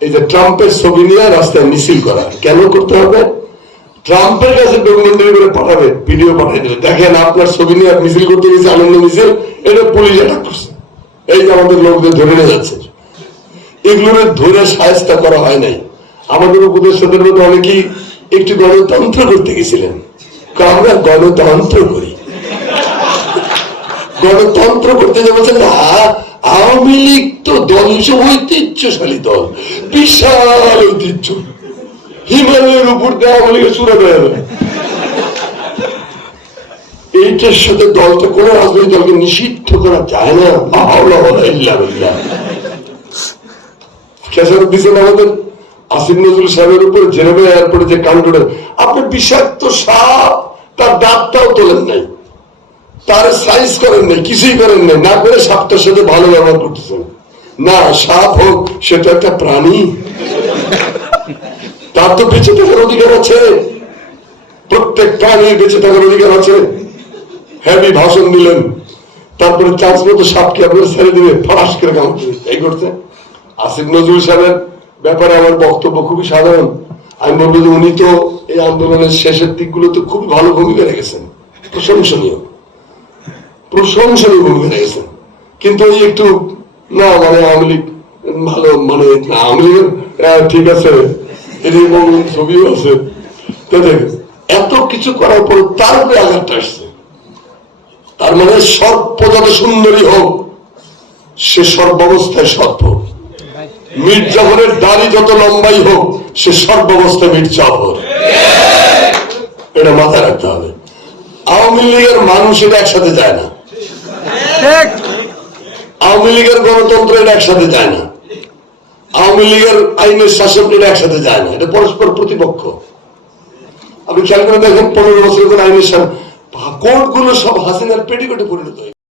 এই যে ট্রাম্পের ছবি নিয়ে রাস্তায় মিছিল করা কেন করতে হবে? ট্রাম্পের কাছে ডকুমেন্টারি করে পাঠাবে, ভিডিও পাঠিয়ে দেবে, দেখেন আপনার ছবি নিয়ে মিছিল করতে গেছে, আনন্দ মিছিল, এটা পুলিশ অ্যাটাক করছে, এই যে আমাদের লোকদের ধরে নিয়ে যাচ্ছে। এগুলো ধরে সাহায্য করা হয় নাই। আমাদের উপদেষ্টাদের মধ্যে অনেকেই একটু গণতন্ত্র করতে গেছিলেন, আমরা গণতন্ত্র করি, গণতন্ত্র করতে যাবো না। আওয়ামী লীগ তো দল হিসেবে ঐতিহ্যশালী দল, বিশাল ঐতিহ্য, হিমালয়ের উপর দিয়ে আওয়ামী লীগের চূড়া দেওয়া যাবে। এইটার সাথে দলটা কোন রাজনৈতিক দলকে নিষিদ্ধ করা যায় না। খেসারত দিচ্ছেন আমাদের আসিফ নজরুল সাহেবের উপর জেনেভা এয়ারপোর্টে যে কাণ্ডটা, আপনি বিষাক্ত সাপ, তার দাঁতটাও তোলেন নাই, তার সাইজ করেন নাই, কিছুই করেন নাই, না করে সাপটার সাথে ভালো ব্যবহার করতেছেন। না, সাপ হোক সেটা একটা প্রাণী, তার তো বেঁচে থাকার অধিকার আছে, প্রত্যেক প্রাণীর বেঁচে থাকার অধিকার আছে। হেভি ভাষণ দিলেন, তারপরে চান্স মতো সাপকে আপনার ছেড়ে দিবে, ফরাস করে কামড় এই করছে। আসিফ নজরুল সাহেবের ব্যাপারে আমার বক্তব্য খুবই সাধারণ। আমি বলবো যে উনি তো এই আন্দোলনের শেষের দিকগুলোতে খুবই ভালো ভূমিকা রেখেছেন, প্রশংসনীয় প্রশংসনীয় ভূমিকা রেখেছেন, কিন্তু ওই একটু না মানে আওয়ামী লীগ ভালো মানে আওয়ামী লীগের ঠিক আছে, ছবিও আছে, এত কিছু করার পর তারপরে আঘাতটা আসছে। তার মানে সর্প যত সুন্দরী হোক, সে সর্বাবস্থায় সর্প। মীর জাফরের দাড়ি যত লম্বাই হোক, সে সর্বাবস্থায় মীর জাফর। এটা মাথায় রাখতে হবে। আওয়ামী লীগের মানুষ এটা একসাথে যায় না, আওয়ামী লীগের গণতন্ত্র এটা একসাথে যায় না, আওয়ামী লীগের আইনের শাসন এটা একসাথে যায় না, এটা পরস্পর প্রতিপক্ষ। আপনি খেয়াল করে দেখেন 15 বছর আইনের কোর্ট গুলো সব হাসিনার পেটিকোটে পরিণত হয়।